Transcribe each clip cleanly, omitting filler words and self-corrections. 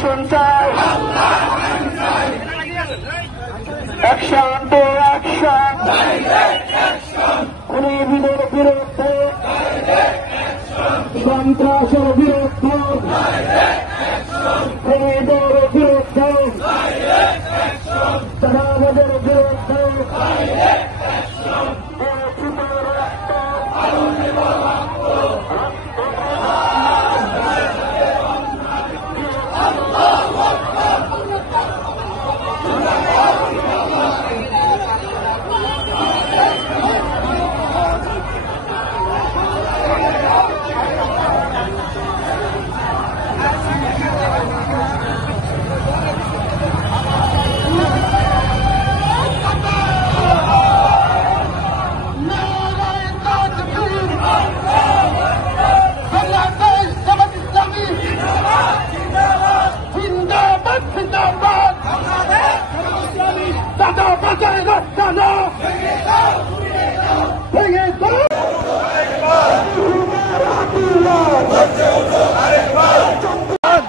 শাসন চাই, action to action, খুনিদের বিরুদ্ধে, সন্ত্রাসের বিরুদ্ধে, খুনিদের বিরুদ্ধে, চাঁদাবাজের বিরুদ্ধে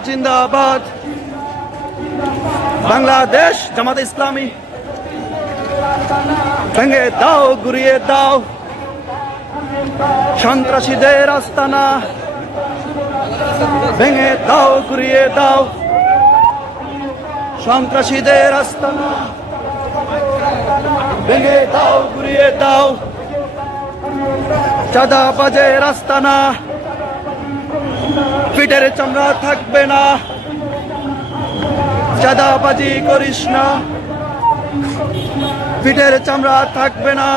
জিন্দাবাদ। বাংলাদেশ জামাত ইসলামী ভেঙে দাও, গুড়িয়ে দাও সন্ত্রাসীদের আস্তানা, ভেঙে দাও, গুড়িয়ে দাও সন্ত্রাসীদের আস্তানা, ভেঙে দাও, গুড়িয়ে দাও চাঁদাবাজের আস্তানা। পিঠের চামড়া থাকবে না, চাঁদাবাজি করিস না, পিঠের চামড়া থাকবে না।